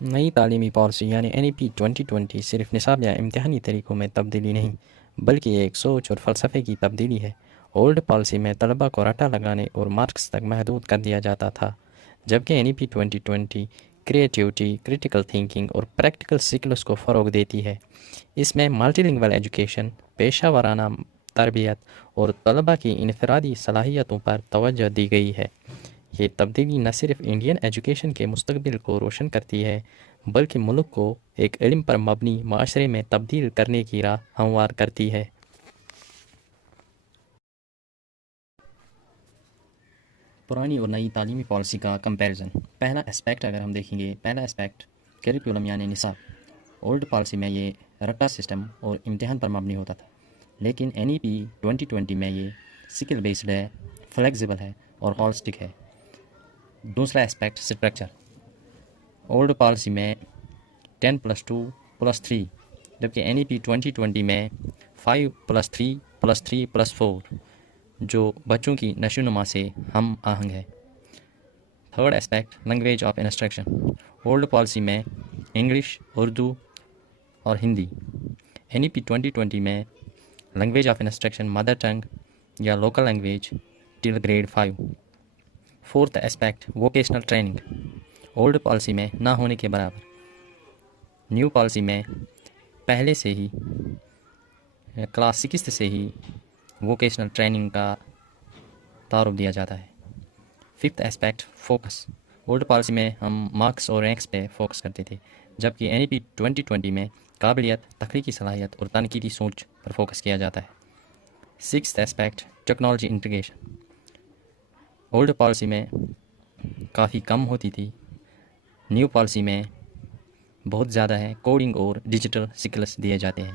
نئی تعلیمی پالیسی یعنی NEP 2020 صرف نصاب یا امتحانی طریقوں میں تبدیلی نہیں بلکہ ایک سوچ اور فلسفے کی تبدیلی ہے۔ اولڈ پالیسی میں طلبہ کو رٹا لگانے اور مارکس تک محدود کر دیا جاتا تھا، جبکہ NEP 2020 کریٹیوٹی، کریٹیکل تھنکنگ اور پریکٹیکل سکلز کو فروغ دیتی ہے۔ اس میں ملٹی لنگول ایجوکیشن، پیشہ ورانہ تربیت اور طلبہ کی انفرادی صلاحیتوں پر توجہ دی گئی ہے۔ یہ تبدیلی نہ صرف انڈین ایجوکیشن کے مستقبل کو روشن کرتی ہے بلکہ ملک کو ایک علم پر مبنی معاشرے میں تبدیل کرنے کی راہ ہموار کرتی ہے۔ پرانی اور نئی تعلیمی پالیسی کا کمپیریزن۔ پہلا اسپیکٹ اگر ہم دیکھیں گے، پہلا اسپیکٹ کریکولم یعنی نصاب۔ اولڈ پالیسی میں یہ رٹا سسٹم اور امتحان پر مبنی ہوتا تھا، لیکن NEP 2020 میں یہ سکل بیسڈ ہے، فلیکسیبل ہے اور ہولسٹک ہے۔ دوسرا اسپیکٹ اسٹرکچر۔ اولڈ پالیسی میں 10+2+3، جبکہ NEP 2020 میں 5+3+3+4، جو بچوں کی نشو و نما سے ہم آہنگ ہے۔ Third aspect language of instruction. Old policy میں انگلش، اردو اور ہندی۔ NEP 2020 میں language of instruction mother tongue یا local language till grade 5۔ Fourth aspect vocational training. Old policy میں نہ ہونے کے برابر۔ نیو پالیسی میں پہلے سے ہی کلاس 6 سے ہی ووکیشنل ٹریننگ کا تعارف دیا جاتا ہے۔ Fifth aspect focus. Old policy میں ہم مارکس اور رینکس پہ فوکس کرتے تھے، جبکہ NEP 2020 میں قابلیت، تخلیقی صلاحیت اور تنقیدی سوچ پر فوکس کیا جاتا ہے۔ Sixth aspect technology integration. Old policy میں کافی کم ہوتی تھی، نیو پالیسی میں بہت زیادہ ہے، کوڈنگ اور ڈیجیٹل سکلز دیے جاتے ہیں۔